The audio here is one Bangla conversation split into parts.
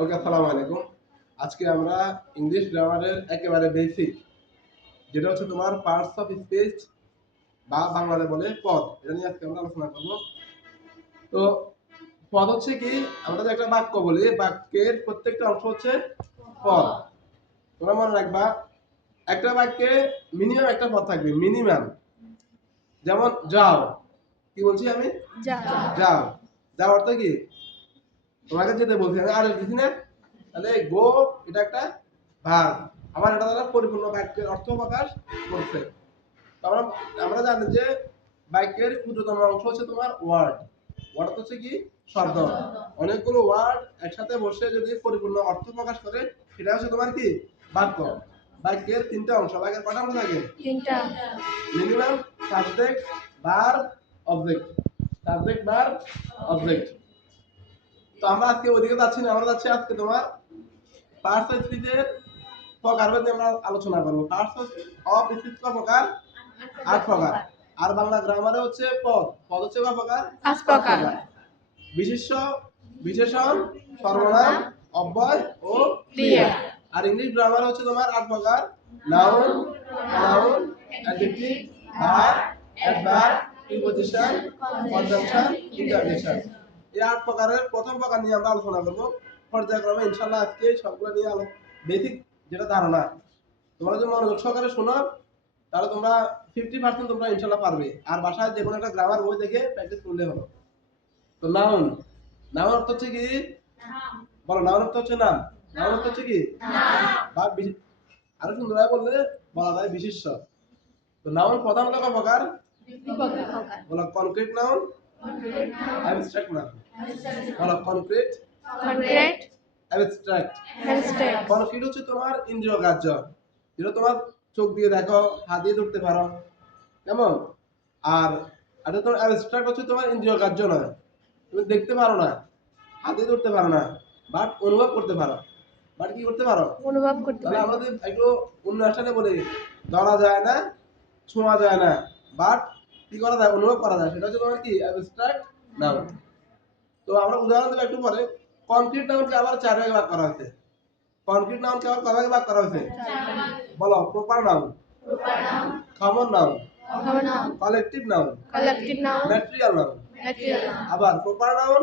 ওকে, আসসালামু আলাইকুম। আজকে আমরা ইংলিশ গ্রামারের একেবারে বেসিক, যেটা হচ্ছে তোমার পার্টস অফ স্পিচ বা বাংলাতে বলে পদ, এটা নিয়ে আজকে আমরা আলোচনা করব। তো পদ হচ্ছে কি, আমরা যে একটা বাক্য বলি, বাক্যের প্রত্যেকটা অংশ হচ্ছে পদ। তোমরা মনে রাখবা, একটা বাক্যে মিনিমাম একটা পদ থাকবে, মিনিমাম। যেমন যাও, কি বলছি আমি? যাও। যাও অর্থ কি? তোমাকে যেতে বলছি, আমি আদেশ দিছি না? তাহলে গো এটা একটা ভার্ব, আবার এটা দ্বারা পরিপূর্ণ বাক্যের অর্থ প্রকাশ করছে। আমরা আমরা জানি যে বাক্যের ক্ষুদ্রতম অংশ হচ্ছে তোমার ওয়ার্ড। ওয়ার্ড হচ্ছে কি? শব্দ। অনেকগুলো ওয়ার্ড একসাথে বসে যদি পরিপূর্ণ অর্থ প্রকাশ করে, সেটা হচ্ছে তোমার কি? বাক্য। বাক্যের তিনটা অংশ। বাক্যের কয়টা অংশ থাকে? তিনটা। Minimum, subject, verb, object. Subject, verb, object. তো আমরা আজকে ওইদিকে যাচ্ছি না, আমরা যাচ্ছি আজকে তোমার পার্টস অফ স্পিচের প্রকার নিয়ে আমরা আলোচনা করব। পার্টস অফ স্পিচ কয় প্রকার? 8 প্রকার। আর বাংলা গ্রামারে হচ্ছে পদ। পদ হচ্ছে কয় প্রকার? 5 প্রকার। বিশেষ্য, বিশেষণ, সর্বনাম, অব্যয় ও ক্রিয়া। আর ইংলিশ গ্রামারে হচ্ছে তোমার 8 প্রকার: noun, pronoun, adjective, verb, adverb, preposition, conjunction, interjection. এই 8 প্রকারের প্রথম প্রকার নিয়ে আমরা আলোচনা করব পর্যায়ক্রমে। ইনশাআল্লাহ আজকে সবগুলো নিয়ে বেসিক যেটা ধারণা, তোমরা যদি মনোযোগ সহকারে শোনো, তাহলে তোমরা 50% তোমরা ইনশাআল্লাহ পারবে। আর বাসায় যে কোনো একটা গ্রামার বই দেখে প্র্যাকটিস করলে হলো। তো নাউন, নাউন অর্থ হচ্ছে কি? বলো, নাউন অর্থ হচ্ছে নাম। নাউন অর্থ হচ্ছে কি? বা আরো সুন্দরভাবে বললে বলা যায় বিশেষ্য। তো নাউন প্রধানত কয় প্রকার? বলো, কনক্রিট নাউন, অ্যাবস্ট্রাক্ট নাউন। বলো, কনক্রিট, অ্যাবস্ট্রাক্ট। কনক্রিট হচ্ছে তোমার ইন্দ্রিয় গ্রাহ্য, যেটা তোমার চোখ দিয়ে দেখো, হাত দিয়ে ধরতে পারো, কেমন? আর এটা তোমার অ্যাবস্ট্রাক্ট হচ্ছে তোমার ইন্দ্রিয় গ্রাহ্য নয়, তুমি দেখতে পারো না, হাতে ধরতে পারো না, বাট অনুভব করতে পারো। বাট কি করতে পারো? অনুভব করতে তাহলে পারি। আমরা যদি একটু অন্য ভাষাতে বলি, ধরা যায় না, ছোঁয়া যায় না, বাট কি করা যায়? অনুভব করা যায়। সেটা হচ্ছে তোমার কি? Abstract noun. তো আমরা উদাহরণ দেব একটু পরে। কনক্রিট নাউনকে আবার 4 ভাগে ভাগ করা হয়েছে। কনক্রিট নাউনকে আবার কয় ভাগে ভাগ করা হয়েছে? বলো, proper noun, common noun, collective noun, material noun. আবার proper noun,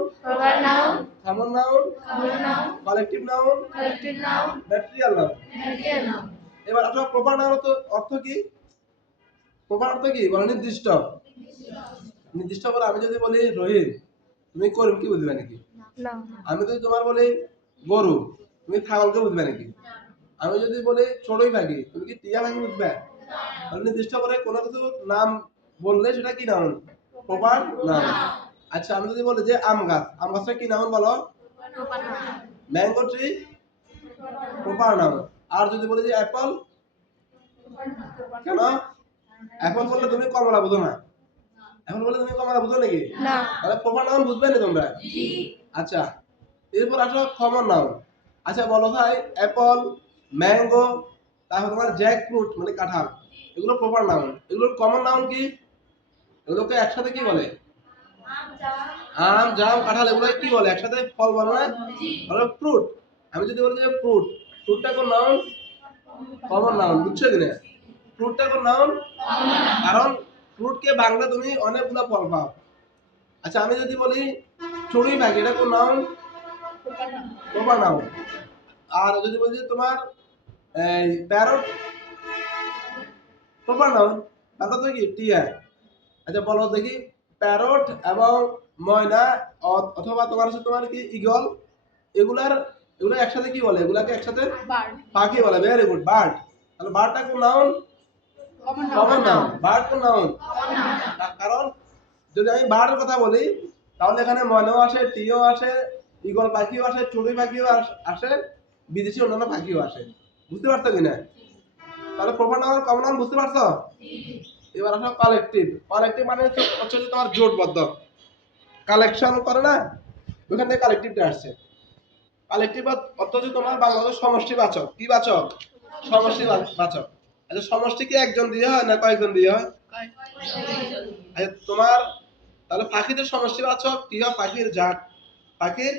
common noun, collective noun, material noun. এবার আসলে প্রপার নাউন অর্থ কি? প্রপার অর্থ কি? বলো, নির্দিষ্ট। নির্দিষ্ট বলে আমি যদি বলি রহিম, তুমি করিম কি বুঝবে নাকি? আমি যদি তোমার বলি গরু, তুমি ছাগলকে বুঝবে নাকি? আমি যদি বলি চড়ুই পাখি, তুমি কি টিয়া পাখি বুঝবে? তাহলে নির্দিষ্ট করে কোনো কিছু নাম বললে সেটা কি নাউন? Proper noun. আচ্ছা, আমি যদি বলি যে আম গাছ, আম গাছটা কি নাউন বলো? Mango tree, proper noun. আর যদি বলি যে অ্যাপল, কেন? অ্যাপল বললে তুমি কমলা বুঝো না। এখন বলে তুমি কমলা বুঝো নাকি? না। তাহলে প্রপার নাউন বুঝবে না তোমরা? জি। আচ্ছা, এরপর আসো কমন নাউন। আচ্ছা বলো ভাই, অ্যাপল, ম্যাঙ্গো, তারপর তোমার জ্যাক ফ্রুট মানে কাঁঠাল, এগুলো প্রপার নাউন। এগুলোর কমন নাউন কি? এগুলোকে একসাথে কি বলে? আম, জাম, কাঁঠাল, এগুলো কি বলে? একসাথে ফল বলে না? বলো ফ্রুট। আমি যদি বলি যে ফ্রুট, ফ্রুটটা কোন নাউন? Common noun. বুঝছো কিনা? ফ্রুটটা কোন নাউন? কারণ ফ্রুটকে বাংলা তুমি অনেকগুলো ফল পাও। আচ্ছা, আমি যদি বলি চড়ুই পাখি, এটা কোন নাউন? Proper noun. আর যদি বলি তোমার এই প্যারট, প্রপার নাউন। তারপর তো কি? টিয়া। আচ্ছা বলো দেখি, প্যারট এবং ময়না অথবা তোমার হচ্ছে তোমার কি ঈগল, এগুলার এগুলো একসাথে কি বলে? এগুলাকে একসাথে পাখি বলে। Very good, bird. তাহলে বার্ডটা কোন নাউন? Common noun. বার্ড কোন নাউন? কারণ যদি আমি বার্ডের কথা বলি, তাহলে এখানে ময়নাও আসে, টিও আসে, ঈগল পাখিও আসে, চড়ুই পাখিও আসে, বিদেশি অন্যান্য পাখিও আসে। বুঝতে পারছো কিনা? তাহলে প্রপার নাউন, কমন নাউন বুঝতে পারছো? এবার আসো কালেকটিভ। কালেকটিভ মানে হচ্ছে যে তোমার জোটবদ্ধ, কালেকশন করে না, ওখান থেকে কালেকটিভটা আসছে। কালেকটিভ অর্থ হচ্ছে তোমার বাংলাদেশ সমষ্টিবাচক। কি বাচক? সমষ্টিবাচক। আচ্ছা, সমষ্টি কি একজন দিয়ে হয় না কয়েকজন দিয়ে হয়? আচ্ছা তোমার, তাহলে পাখিদের সমষ্টিবাচক কি হয়? পাখির ঝাঁক, পাখির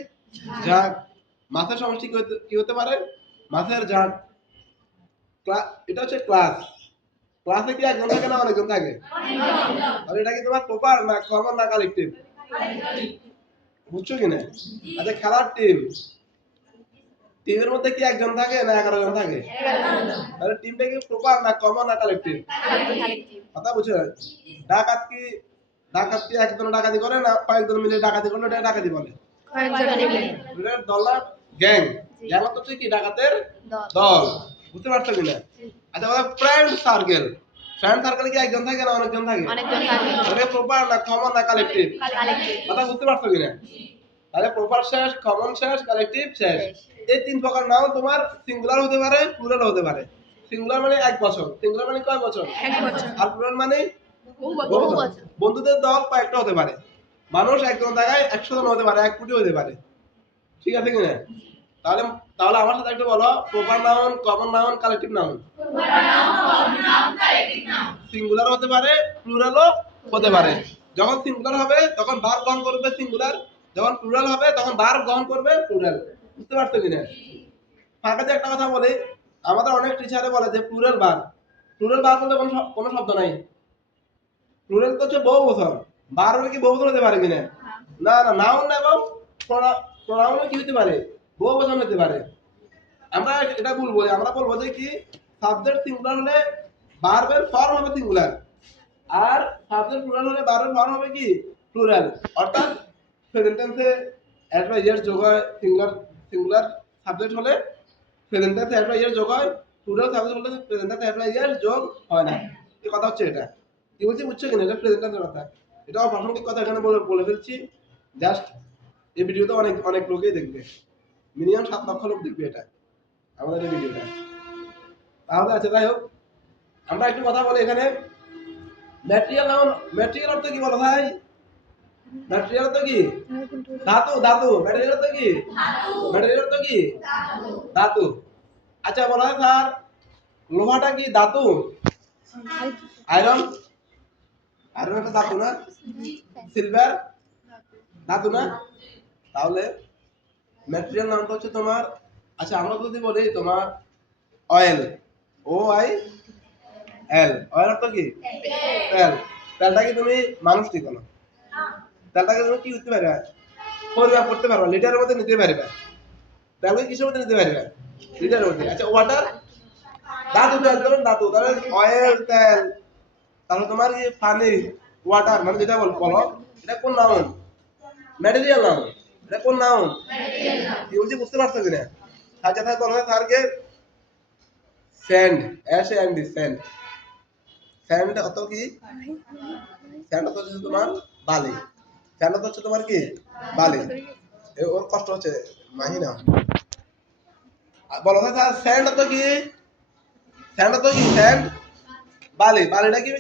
ঝাঁক। মাছের সমষ্টি কি হতে পারে? মাছের জাত। এটা হচ্ছে ক্লাস। ক্লাসে কি একজন থাকে না অনেকজন থাকে? আর এটা কি তোমার প্রপার না কমন না কালেকটিভ? বুঝছো কিনা? আচ্ছা খেলার টিম, টিমের মধ্যে কি একজন থাকে না 11 জন থাকে? তাহলে টিমটা কি প্রপার না কমন না কালেকটিভ? কথা বুঝছো? ডাকাত কি ডাকাত কি একজন ডাকাতি করে না কয়েকজন মিলে ডাকাতি করলে এটা ডাকাতি বলে? কয়েকজন দল গ্যাং। গ্যাং হচ্ছে কি ডাকাতের দল। বুঝতে পারছো কিনা? আচ্ছা বলো ফ্রেন্ড সার্কেল। ফ্রেন্ড সার্কেলে কি একজন থাকে না অনেকজন থাকে? অনেকজন থাকে। এটা প্রপার না কমন না কালেকটিভ? কালেকটিভ। কথা বুঝতে পারছো কিনা? তাহলে প্রপার শেষ, কমন শেষ, কালেকটিভ শেষ। এই তিন প্রকার নাম তোমার সিঙ্গুলার হতে পারে, প্লুরাল হতে পারে। সিঙ্গুলার মানে এক বছর, সিঙ্গুলার মানে কয় বছর? এক বছর। আর প্লুরাল মানে বহু বছর। বন্ধুদের দল কয়েকটা হতে পারে। মানুষ একজন জায়গায় 100 জন হতে পারে, 1 কোটি হতে পারে। ঠিক আছে কিনা? তাহলে তাহলে আমার সাথে একটু বলো proper noun, common noun, collective noun. Proper noun, common noun, collective noun. Singular হতে পারে, প্লুরালও হতে পারে। যখন সিঙ্গুলার হবে তখন ভার্ব গ্রহণ করবে সিঙ্গুলার, যখন প্লুরাল হবে তখন ভার্ব গ্রহণ করবে প্লুরাল। বুঝতে পারছো কিনা? ফাঁকাতে একটা কথা বলি, আমাদের অনেক টিচারে বলে যে প্লুরাল ভার্ব। প্লুরাল ভার্ব বলতে কোনো শব্দ নাই। প্লুরাল তো হচ্ছে বহু বচন। ভার্ব কি বহু বচন হতে পারে কিনা? না না, নাউন এবং প্রোনাউনও কি হতে পারে? বহু বচন হতে পারে। আমরা এটা বলবো, আমরা বলবো যে কি সাবজেক্ট সিঙ্গুলার হলে ভার্বের ফর্ম হবে সিঙ্গুলার, আর সাবজেক্ট প্লুরাল হলে ভার্বের ফর্ম হবে কি প্লুরাল। অর্থাৎ প্রেজেন্ট টেন্সে অ্যাড বা ইয়ার যোগ হয় সিঙ্গুলার, সিঙ্গুলার সাবজেক্ট হলে প্রেজেন্ট টেন্সে অ্যাড বা ইয়ার যোগ হয়, প্লুরাল সাবজেক্ট হলে প্রেজেন্ট টেন্সে অ্যাড বা ইয়ার যোগ হয় না। এই কথা হচ্ছে এটা। কি বলছি বুঝছো কিনা? এটা প্রেজেন্ট টেন্সের কথা। এটা অপ্রাসঙ্গিক কথা এখানে বলে ফেলছি। জাস্ট এই ভিডিওতে অনেক অনেক লোকই দেখবে, মিনিমাম 7 লক্ষ লোক দেখবে এটা আমাদের এই ভিডিওটা। তাহলে আচ্ছা যাই হোক, আমরা একটু কথা বলি এখানে ম্যাটেরিয়াল নাউন। ম্যাটেরিয়াল অর্থ কি বলো ভাই? ম্যাটেরিয়াল অর্থ কি? ধাতু। ধাতু। ম্যাটেরিয়াল অর্থ কি? ধাতু। ম্যাটেরিয়াল অর্থ কি? ধাতু। ধাতু। আচ্ছা বলো স্যার লোহাটা কি ধাতু? আয়রন, আয়রন একটা ধাতু না? সিলভার ধাতু না? তাহলে ম্যাটেরিয়াল নামটা হচ্ছে তোমার, আচ্ছা আমরা যদি বলি তোমার oil, O I L, oil অর্থ কি? তেল। তেলটা কি তুমি মানুষ ঠিক না? তেলটাকে তুমি কি করতে পারবে? পরিমাপ করতে পারবে, লিটারের মধ্যে নিতে পারবে। তেলকে কিসের মধ্যে নিতে পারবে? লিটারের মধ্যে। আচ্ছা ওয়াটার ধাতু, তেল ধরুন ধাতু, তাহলে অয়েল তেল। তাহলে তোমার এই পানি ওয়াটার মানে যেটা বলো এটা কোন নাউন? Material noun. এটা কোন নাউন? Material noun. কি বলছি বুঝতে পারছো কিনা? আচ্ছা তাহলে বলো স্যারকে sand, S A N D, sand. Sand অত কি? স্যান্ড অত হচ্ছে তোমার বালি। স্যান্ড অত হচ্ছে তোমার কি? বালি। ওর কষ্ট হচ্ছে মাহি না। বলো স্যার স্যান্ড অত কি? স্যান্ড অত কি? স্যান্ড বালি। বালিটা কি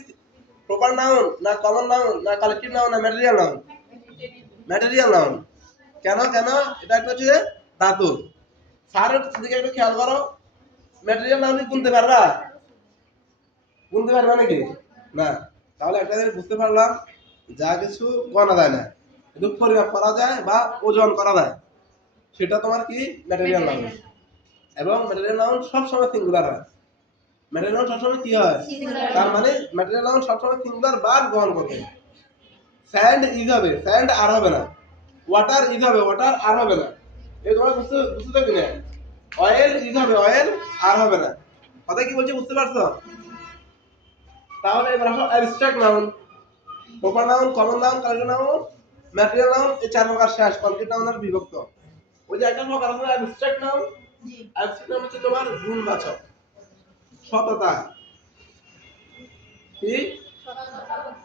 প্রপার নাউন না কমন নাউন না কালেকটিভ নাউন না ম্যাটেরিয়াল নাউন? Material noun. কেন কেন? এটা একটা হচ্ছে ধাতু। স্যারের দিকে একটু খেয়াল করো, ম্যাটেরিয়াল নাউন কি গুনতে পারবা? গুনতে পারবা নাকি? না। তাহলে একটা জিনিস বুঝতে পারলাম, যা কিছু গণা যায় না, কিন্তু পরিমাপ করা যায় বা ওজন করা যায়, সেটা তোমার কি? Material noun. এবং ম্যাটেরিয়াল নাউন সবসময় সিঙ্গুলার হয়। ম্যাটেরিয়াল নাউন সবসময় কি হয়? তার মানে ম্যাটেরিয়াল নাউন সবসময় সিঙ্গুলার ভার্ব গ্রহণ করবে। স্যান্ড ইজ হবে, স্যান্ড আর হবে না। ওয়াটার ইজ হবে, ওয়াটার আর হবে না। এই তোমরা বুঝতে কিনা? অয়েল ইজ হবে, অয়েল আর হবে না। কথা কি বলছি বুঝতে পারছো? তাহলে এবার আসো abstract noun. Proper noun, common noun, collective noun, material noun, এই চার প্রকার শেষ। কনক্রিট নাউন আর বিভক্ত। ওই যে একটা প্রকার আছে অ্যাবস্ট্রাক্ট নাউন। জি। অ্যাবস্ট্রাক্ট নাউন হচ্ছে তোমার গুণবাচক, সততা। কি?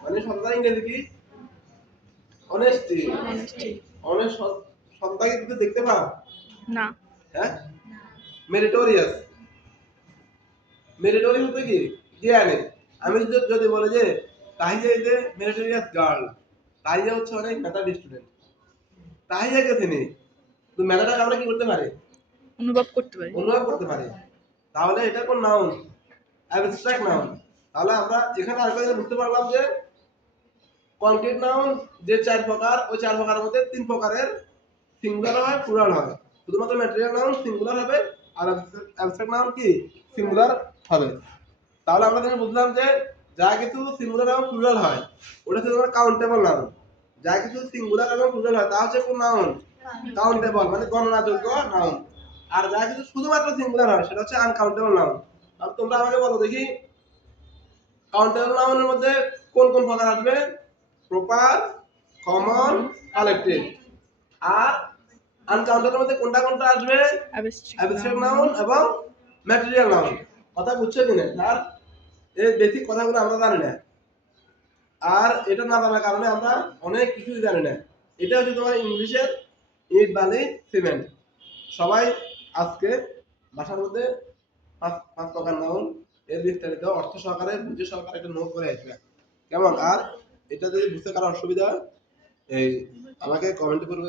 মানে সততার ইংরেজি কি? অনেস্টি। অনেস্ট। সততাকে কিন্তু দেখতে পাও না? হ্যাঁ, মেরিটোরিয়াস। মেরিটোরিয়াস বলতে কি? জ্ঞানে। আমি যদি বলে যে Tahiya is a meritorious girl, Tahiya হচ্ছে অনেক মেধাবী স্টুডেন্ট। তাহিয়াকে চিনি, তো মেধাটাকে আমরা কি করতে পারি? অনুভব করতে পারি। অনুভব করতে পারি। তাহলে এটা কোন নাউন? Abstract noun. তাহলে আমরা এখানে আরেকটা বুঝতে পারলাম যে কনক্রিট নাউন যে চার প্রকার, ওই চার প্রকারের মধ্যে তিন প্রকারের সিঙ্গুলার হয়, প্লুরাল হয়। শুধুমাত্র ম্যাটেরিয়াল নাউন সিঙ্গুলার হবে আর অ্যাবস্ট্রাক্ট নাউন কি সিঙ্গুলার হবে। তাহলে আমরা যেটা বুঝলাম যে যা কিছু সিঙ্গুলার এবং প্লুরাল হয় ওটা হচ্ছে তোমার কাউন্টেবল নাউন। যা কিছু সিঙ্গুলার এবং প্লুরাল হয় তা হচ্ছে কোন নাউন? কাউন্টেবল, মানে গণনাযোগ্য নাউন। আর যা কিছু শুধুমাত্র সিঙ্গুলার হয় সেটা হচ্ছে আনকাউন্টেবল নাউন। তাহলে তোমরা আমাকে বলো দেখি কাউন্টেবল নাউনের মধ্যে কোন কোন প্রকার আসবে? Proper, common, collective. আর আনকাউন্টেবলের মধ্যে কোনটা কোনটা আসবে? অ্যাবস্ট্রাক্ট নাউন এবং ম্যাটেরিয়াল নাউন। কথা বুঝছো কিনা? আর এই বেসিক কথাগুলো আমরা জানি না, আর এটা না জানার কারণে আমরা অনেক কিছুই জানি না। এটা হচ্ছে তোমার ইংলিশের ইট বালি সিমেন্ট। সবাই আজকে ভাষার মধ্যে পাঁচ পাঁচ প্রকার নাউন এর বিস্তারিত অর্থ সহকারে বুঝে সহকারে একটা নোট করে আসবে কেমন? আর এটা যদি বুঝতে কারো অসুবিধা হয় এই আমাকে কমেন্ট করে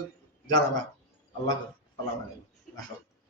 জানাবা। আল্লাহ হাফেজ, সালাম আলাইকুম। রাখো।